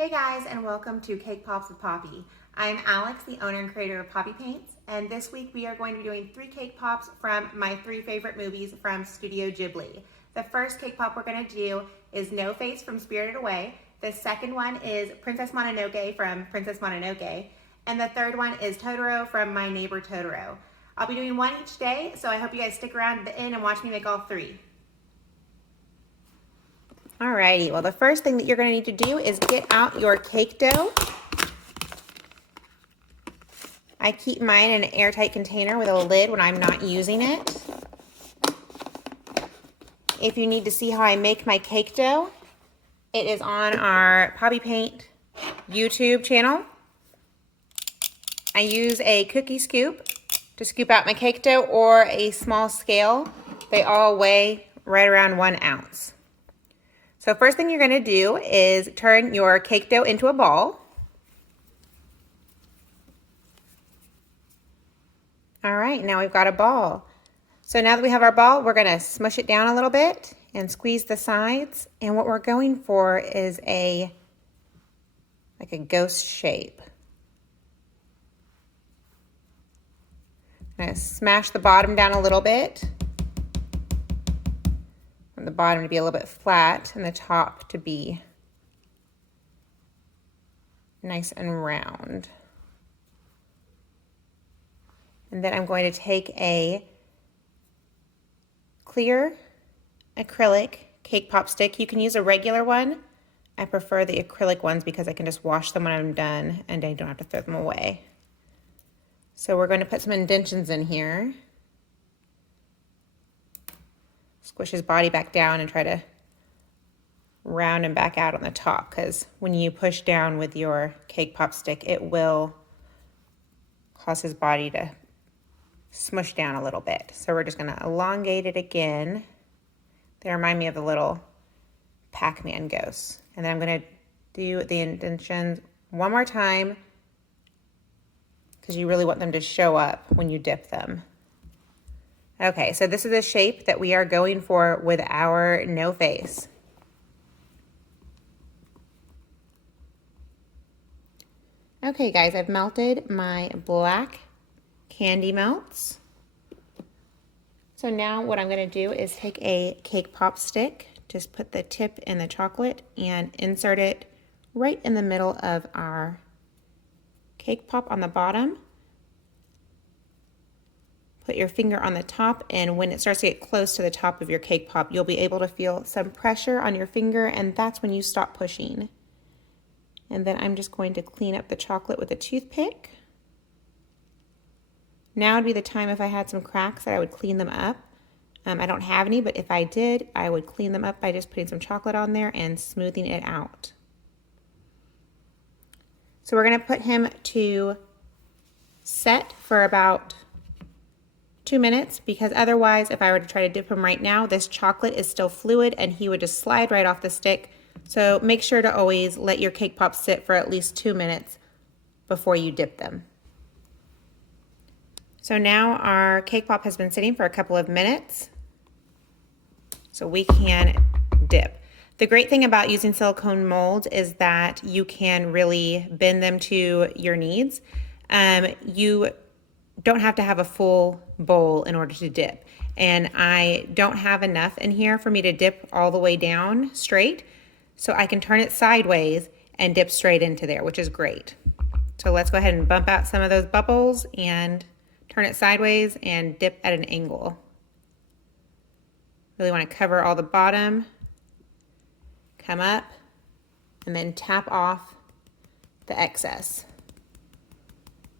Hey guys, and welcome to Cake Pops with Poppy. I'm Alex, the owner and creator of Poppy Paints, and this week we are going to be doing 3 cake pops from my 3 favorite movies from Studio Ghibli. The first cake pop we're going to do is NoFace from Spirited Away. The second one is Princess Mononoke from Princess Mononoke. And the third one is Totoro from My Neighbor Totoro. I'll be doing one each day, so I hope you guys stick around to the end and watch me make all 3. Alrighty, well the first thing that you're going to need to do is get out your cake dough. I keep mine in an airtight container with a lid when I'm not using it. If you need to see how I make my cake dough, it is on our Poppy Paint YouTube channel. I use a cookie scoop to scoop out my cake dough or a small scale. They all weigh right around 1 ounce. So first thing you're going to do is turn your cake dough into a ball. All right, now we've got a ball. So now that we have our ball, we're going to smush it down a little bit and squeeze the sides. And what we're going for is like a ghost shape. I'm going to smash the bottom down a little bit. The bottom to be a little bit flat and the top to be nice and round. And then I'm going to take a clear acrylic cake pop stick. You can use a regular one. I prefer the acrylic ones because I can just wash them when I'm done and I don't have to throw them away. So we're going to put some indentions in here. Squish his body back down and try to round him back out on the top, because when you push down with your cake pop stick, it will cause his body to smush down a little bit. So we're just going to elongate it again. They remind me of the little Pac-Man ghosts. And then I'm going to do the indentions one more time because you really want them to show up when you dip them. Okay, so this is the shape that we are going for with our NoFace. Okay guys, I've melted my black candy melts. So now what I'm going to do is take a cake pop stick, just put the tip in the chocolate and insert it right in the middle of our cake pop on the bottom. Put your finger on the top, and when it starts to get close to the top of your cake pop, you'll be able to feel some pressure on your finger, and that's when you stop pushing. And then I'm just going to clean up the chocolate with a toothpick. Now would be the time if I had some cracks that I would clean them up. I don't have any, but if I did, I would clean them up by just putting some chocolate on there and smoothing it out. So we're going to put him to set for about 2 minutes, because otherwise if I were to try to dip him right now, this chocolate is still fluid and he would just slide right off the stick. So make sure to always let your cake pops sit for at least 2 minutes before you dip them. So now our cake pop has been sitting for a couple of minutes, so we can dip. The great thing about using silicone molds is that you can really bend them to your needs. You don't have to have a full bowl in order to dip. And I don't have enough in here for me to dip all the way down straight. So I can turn it sideways and dip straight into there, which is great. So let's go ahead and bump out some of those bubbles and turn it sideways and dip at an angle. Really want to cover all the bottom, come up, and then tap off the excess.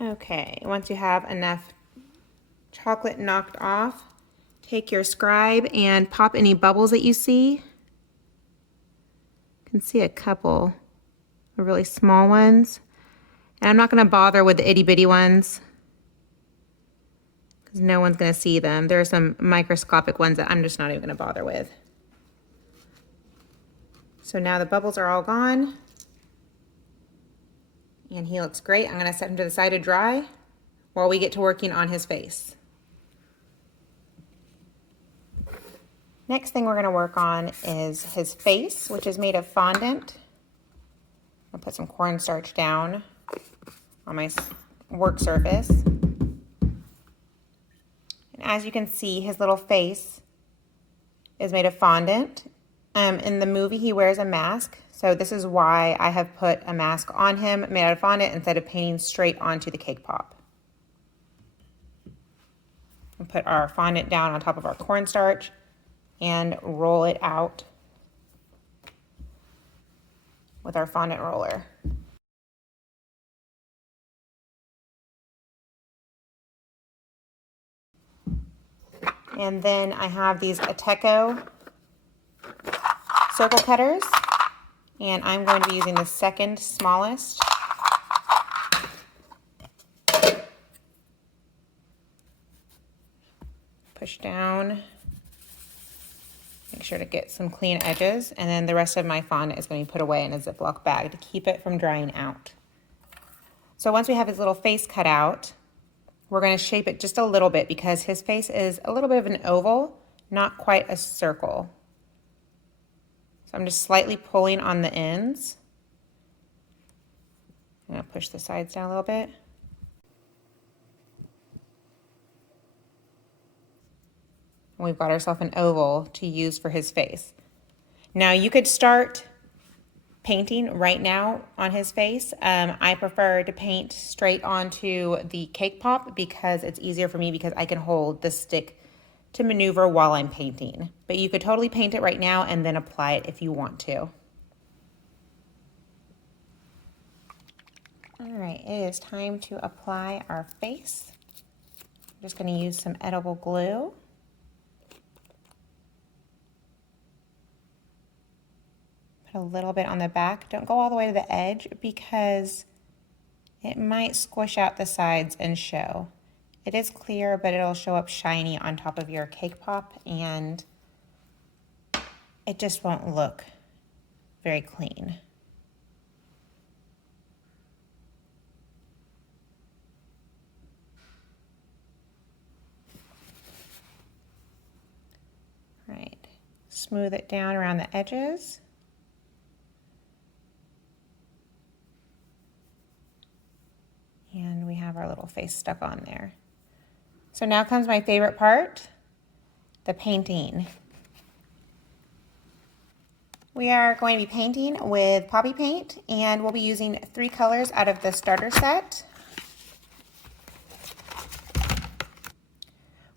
Okay, once you have enough chocolate knocked off, take your scribe and pop any bubbles that you see. You can see a couple of really small ones. And I'm not going to bother with the itty bitty ones because no one's going to see them. There are some microscopic ones that I'm just not even going to bother with. So now the bubbles are all gone. And he looks great. I'm going to set him to the side to dry while we get to working on his face. Next thing we're going to work on is his face, which is made of fondant. I'll put some cornstarch down on my work surface. And as you can see, his little face is made of fondant. In the movie, he wears a mask, so this is why I have put a mask on him made out of fondant instead of painting straight onto the cake pop. We'll put our fondant down on top of our cornstarch and roll it out with our fondant roller. And then I have these Ateco circle cutters, and I'm going to be using the second smallest. Push down, make sure to get some clean edges, and then the rest of my fondant is going to be put away in a Ziploc bag to keep it from drying out. So once we have his little face cut out, we're going to shape it just a little bit because his face is a little bit of an oval, not quite a circle. So I'm just slightly pulling on the ends. I'm going to push the sides down a little bit. And we've got ourselves an oval to use for his face. Now you could start painting right now on his face. I prefer to paint straight onto the cake pop because it's easier for me because I can hold the stick to maneuver while I'm painting. But you could totally paint it right now and then apply it if you want to. All right, it is time to apply our face. I'm just going to use some edible glue. Put a little bit on the back. Don't go all the way to the edge because it might squish out the sides and show. It is clear, but it'll show up shiny on top of your cake pop and it just won't look very clean. All right, smooth it down around the edges. And we have our little face stuck on there. So now comes my favorite part, the painting. We are going to be painting with poppy paint, and we'll be using 3 colors out of the starter set.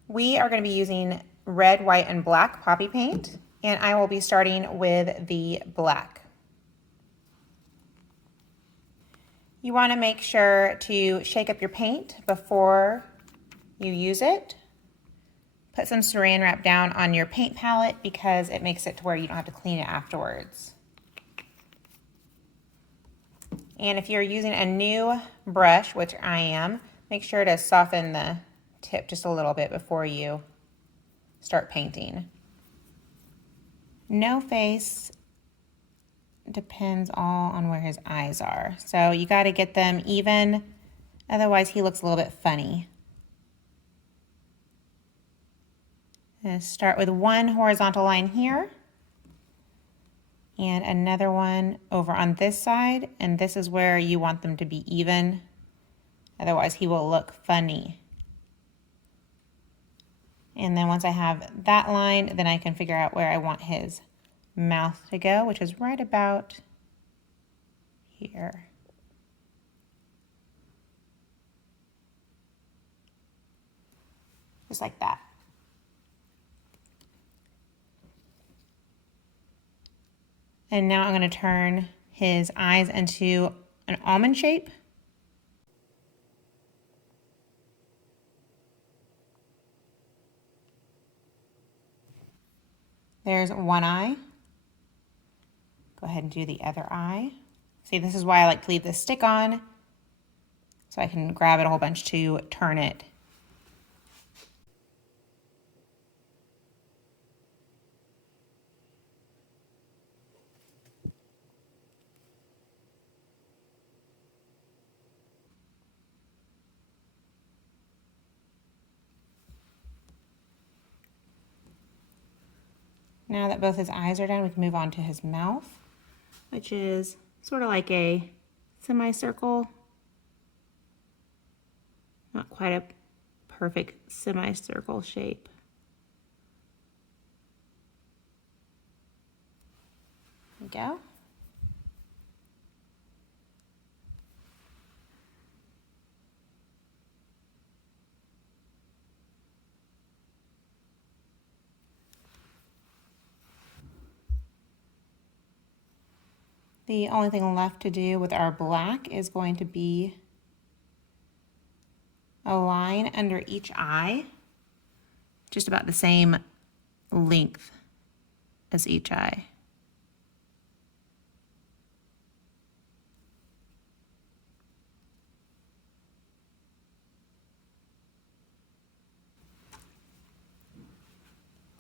We are going to be using red, white, and black poppy paint, and I will be starting with the black. You want to make sure to shake up your paint before you use it. Put some saran wrap down on your paint palette because it makes it to where you don't have to clean it afterwards. And if you're using a new brush, which I am, make sure to soften the tip just a little bit before you start painting. NoFace depends all on where his eyes are. So you got to get them even, otherwise he looks a little bit funny. Start with one horizontal line here and another one over on this side, and this is where you want them to be even, otherwise he will look funny. And then once I have that line, then I can figure out where I want his mouth to go, which is right about here. Just like that. And now I'm going to turn his eyes into an almond shape. There's one eye. Go ahead and do the other eye. See, this is why I like to leave this stick on, so I can grab it a whole bunch to turn it. Now that both his eyes are done, we can move on to his mouth, which is sort of like a semicircle. Not quite a perfect semicircle shape. There we go. The only thing left to do with our black is going to be a line under each eye, just about the same length as each eye.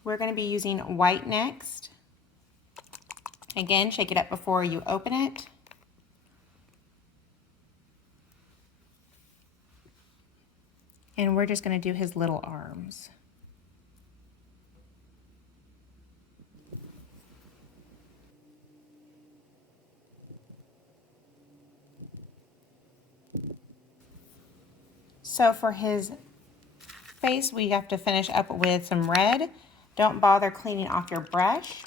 We're going to be using white next. Again, shake it up before you open it. And we're just going to do his little arms. So for his face, we have to finish up with some red. Don't bother cleaning off your brush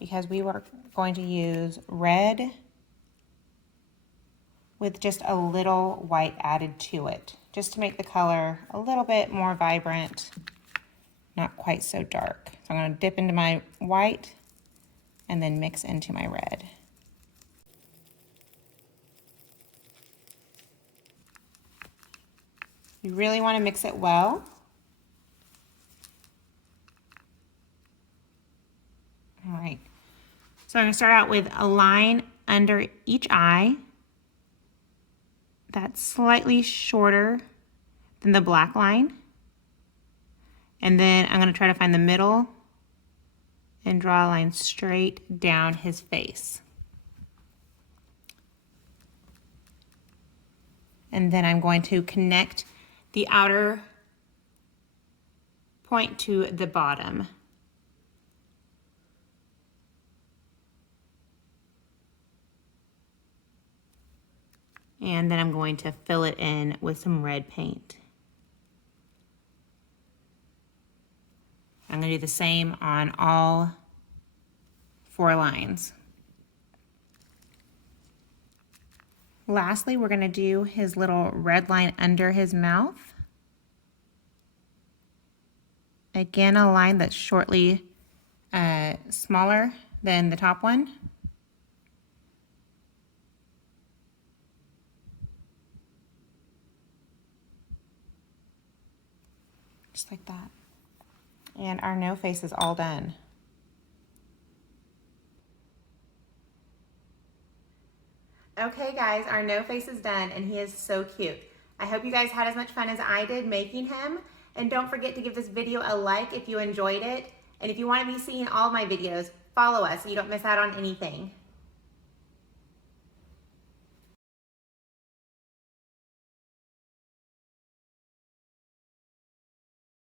because we were going to use red with just a little white added to it, just to make the color a little bit more vibrant, not quite so dark. So I'm going to dip into my white and then mix into my red. You really want to mix it well. All right, so I'm going to start out with a line under each eye that's slightly shorter than the black line. And then I'm going to try to find the middle and draw a line straight down his face. And then I'm going to connect the outer point to the bottom. And then I'm going to fill it in with some red paint. I'm going to do the same on all 4 lines. Lastly, we're going to do his little red line under his mouth. Again, a line that's shortly smaller than the top one. Just like that. And our NoFace is all done. Okay guys, our NoFace is done and he is so cute. I hope you guys had as much fun as I did making him. And don't forget to give this video a like if you enjoyed it. And if you want to be seeing all of my videos, follow us so you don't miss out on anything.